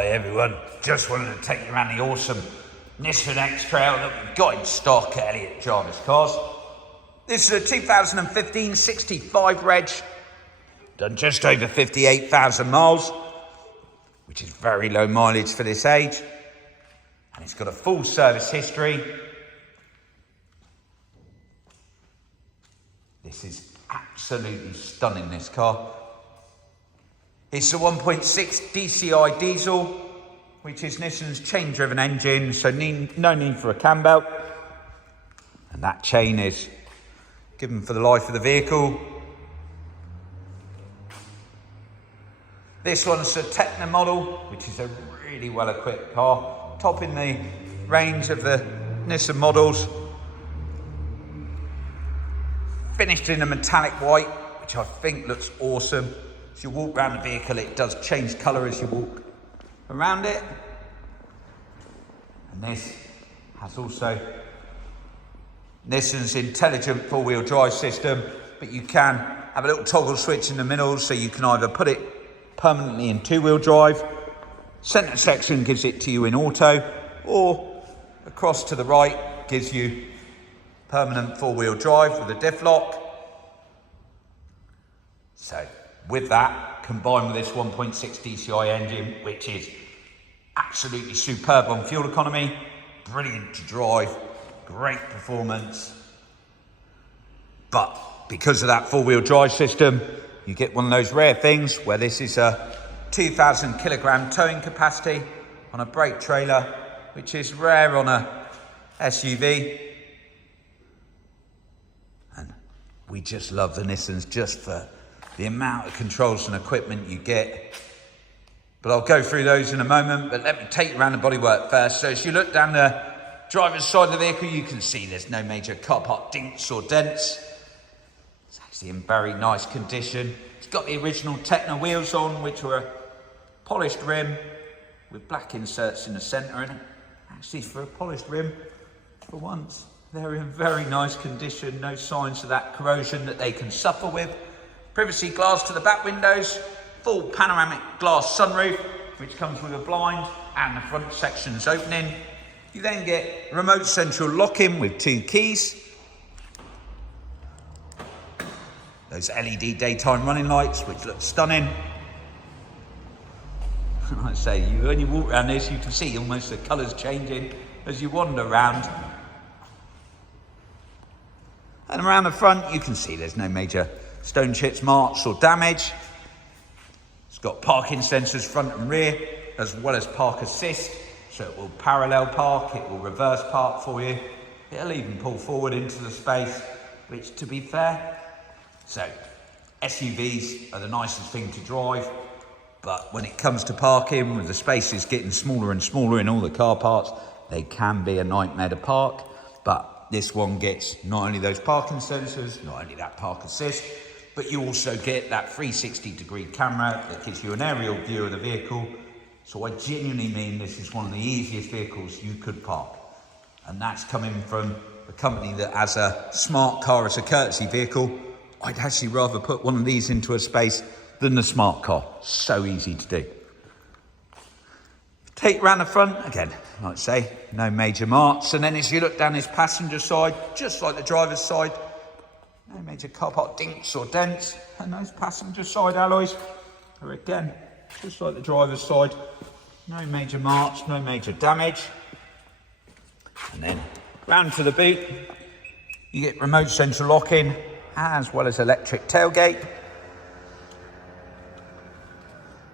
Hi everyone, just wanted to take you around the awesome Nissan X-Trail that we've got in stock at Elliott Jarvis Cars. This is a 2015 65 reg, done just over 58,000 miles, which is very low mileage for this age. And it's got a full service history. This is absolutely stunning, this car. It's a 1.6 DCI diesel, which is Nissan's chain-driven engine, so no need for a cam belt. And that chain is given for the life of the vehicle. This one's a Techno model, which is a really well-equipped car, top in the range of the Nissan models. Finished in a metallic white, which I think looks awesome. As you walk around the vehicle, it does change colour as you walk around it. And this has also Nissan's intelligent four-wheel drive system, but you can have a little toggle switch in the middle, so you can either put it permanently in two-wheel drive, centre section gives it to you in auto, or across to the right gives you permanent four-wheel drive with a diff lock. So with that, combined with this 1.6 DCI engine, which is absolutely superb on fuel economy, brilliant to drive, great performance. But because of that four-wheel drive system, you get one of those rare things where this is a 2,000 kilogram towing capacity on a brake trailer, which is rare on a SUV. And we just love the Nissans just for the amount of controls and equipment you get. But I'll go through those in a moment, but let me take you around the bodywork first. So as you look down the driver's side of the vehicle, you can see there's no major car park dinks or dents. It's actually in very nice condition. It's got the original Techno wheels on, which were a polished rim with black inserts in the centre. And actually, for a polished rim, for once, they're in very nice condition. No signs of that corrosion that they can suffer with. Privacy glass to the back windows, full panoramic glass sunroof, which comes with a blind and the front section's opening. You then get remote central lock-in with 2 keys. Those LED daytime running lights, which look stunning. Like I say, when you walk around this, you can see almost the colours changing as you wander around. And around the front, you can see there's no major stone chips, marks or damage. It's got parking sensors front and rear, as well as park assist. So it will parallel park, it will reverse park for you. It'll even pull forward into the space, which, to be fair, so SUVs are the nicest thing to drive, but when it comes to parking, with the spaces getting smaller and smaller in all the car parks, they can be a nightmare to park. But this one gets not only those parking sensors, not only that park assist, but you also get that 360-degree camera that gives you an aerial view of the vehicle. So I genuinely mean this is one of the easiest vehicles you could park. And that's coming from a company that has a smart car as a courtesy vehicle. I'd actually rather put one of these into a space than the smart car. So easy to do. Take around the front, again, like I say, no major marks. And then as you look down this passenger side, just like the driver's side, no major car park dinks or dents. And those passenger side alloys are, again, just like the driver's side, no major marks, no major damage. And then round to the boot, you get remote central lock-in as well as electric tailgate.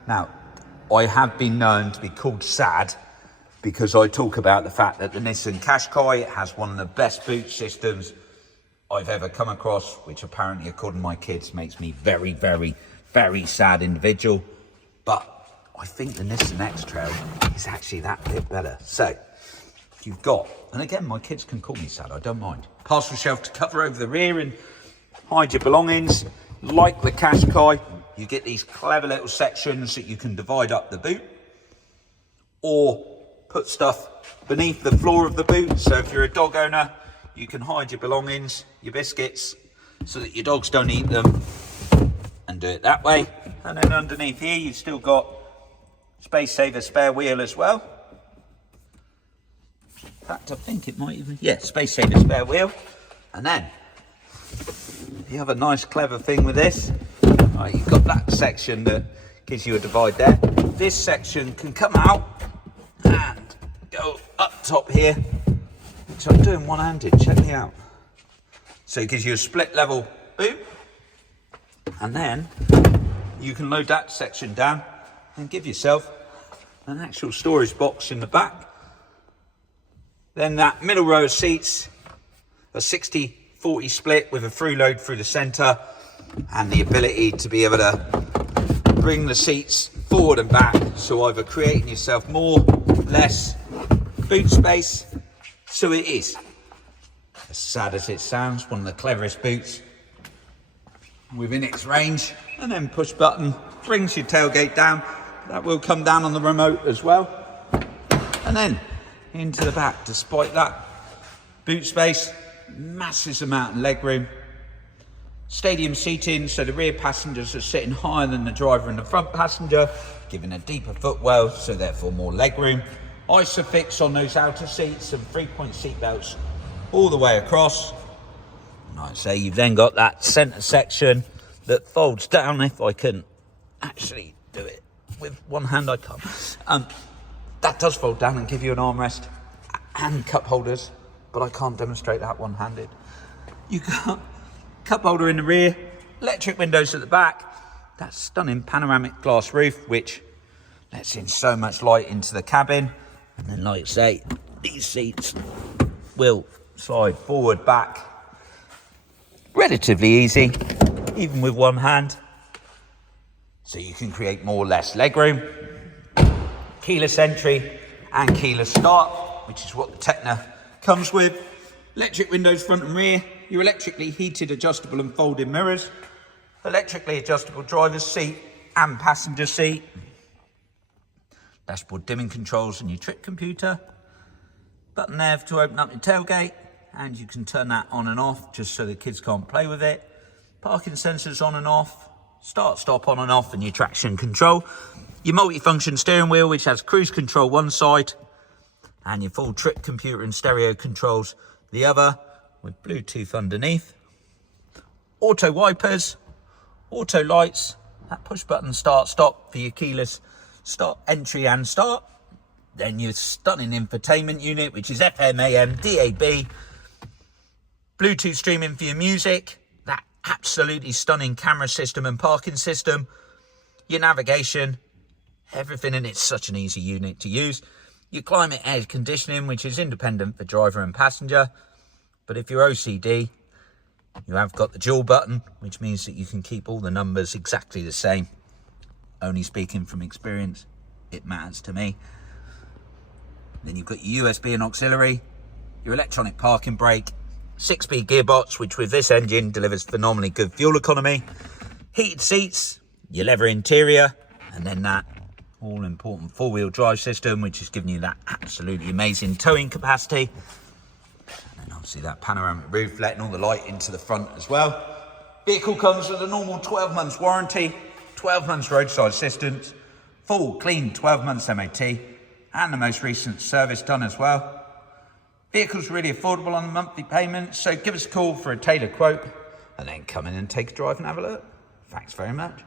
Now, I have been known to be called sad because I talk about the fact that the Nissan Qashqai has one of the best boot systems I've ever come across, which apparently, according to my kids, makes me very, very, very sad individual. But I think the Nissan X-Trail is actually that bit better. So you've got, and again, my kids can call me sad, I don't mind. Parcel shelf to cover over the rear and hide your belongings. Like the Qashqai, you get these clever little sections that you can divide up the boot or put stuff beneath the floor of the boot. So if you're a dog owner, you can hide your belongings, your biscuits, so that your dogs don't eat them, and do it that way. And then underneath here, you've still got Space saver spare wheel as well. In fact, I think it might even, yeah, space saver spare wheel. And then the other nice clever thing with this, right, you've got that section that gives you a divide there. This section can come out and go up top here, which I'm doing one-handed, check me out. So it gives you a split level boot, and then you can load that section down and give yourself an actual storage box in the back. Then that middle row of seats, a 60-40 split with a through load through the centre, and the ability to be able to bring the seats forward and back, so either creating yourself more, less boot space. So it is, as sad as it sounds, one of the cleverest boots within its range. And then push button brings your tailgate down. That will come down on the remote as well. And then into the back, despite that boot space, massive amount of leg room. Stadium seating, so the rear passengers are sitting higher than the driver and the front passenger, giving a deeper footwell, so therefore more leg room. Isofix on those outer seats and 3-point seat belts all the way across. Like I say, you've then got that centre section that folds down. If I can actually do it with one hand, I can't. That does fold down and give you an armrest and cup holders, but I can't demonstrate that one-handed. You got cup holder in the rear, electric windows at the back, that stunning panoramic glass roof, which lets in so much light into the cabin. And then, like I say, these seats will slide forward, back, relatively easy, even with one hand. So you can create more or less legroom. Keyless entry and keyless start, which is what the Tecna comes with. Electric windows front and rear, your electrically heated adjustable and folding mirrors, electrically adjustable driver's seat and passenger seat, dashboard dimming controls and your trip computer, button there to open up your tailgate, and you can turn that on and off just so the kids can't play with it. Parking sensors on and off, start stop on and off, and your traction control. Your multi-function steering wheel, which has cruise control one side and your full trip computer and stereo controls the other, with Bluetooth underneath. Auto wipers, auto lights, that push button start stop for your keyless start entry and start. Then your stunning infotainment unit, which is FM, AM, DAB, Bluetooth streaming for your music, that absolutely stunning camera system and parking system, your navigation, everything, and it's such an easy unit to use. Your climate air conditioning, which is independent for driver and passenger, but if you're OCD, you have got the dual button, which means that you can keep all the numbers exactly the same. Only speaking from experience, it matters to me. Then you've got your USB and auxiliary, your electronic parking brake, 6-speed gearbox, which with this engine delivers phenomenally good fuel economy, heated seats, your leather interior, and then that all-important four-wheel drive system, which is giving you that absolutely amazing towing capacity. And then obviously that panoramic roof, letting all the light into the front as well. Vehicle comes with a normal 12 months warranty, 12 months roadside assistance, full clean 12 months MOT, and the most recent service done as well. Vehicle's really affordable on the monthly payments, so give us a call for a tailored quote and then come in and take a drive and have a look. Thanks very much.